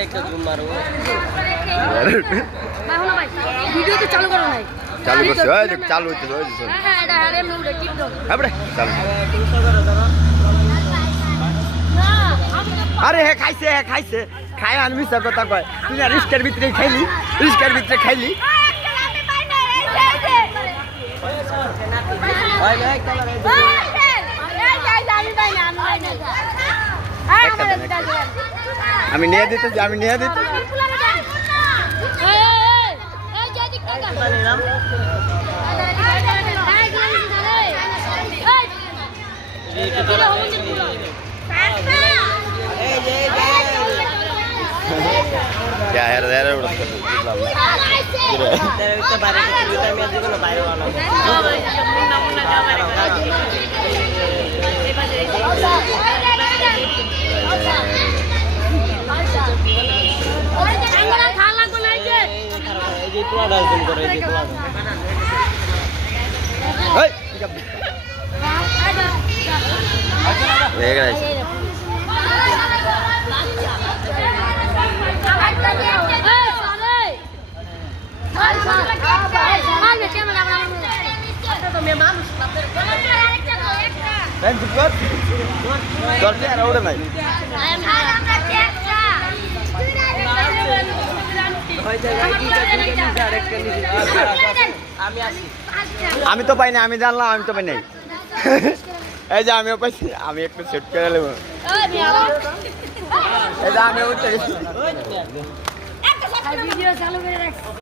একটা জুম মারো ভিডিও তো চালু করো নাই চালু করছে ওই যে চালু হইতেছে ওই যে হ্যাঁ এটা হারে মুড়ে টিপ দাও হ্যাঁ রে চালু না আরে হ্যাঁ খাইছে খাই আনবি সব কথা কয় তুই না রিস্কের ভিতরে খাইলি আমি নিয়ে দিতে আমি তো পাই না আমি জানলাম আমি তো পাই নাই এই যে আমিও পাইছি আমি একটু সেট করে নেব এই যে আমিও উঠে গেছি ভিডিও চালু করে রাখ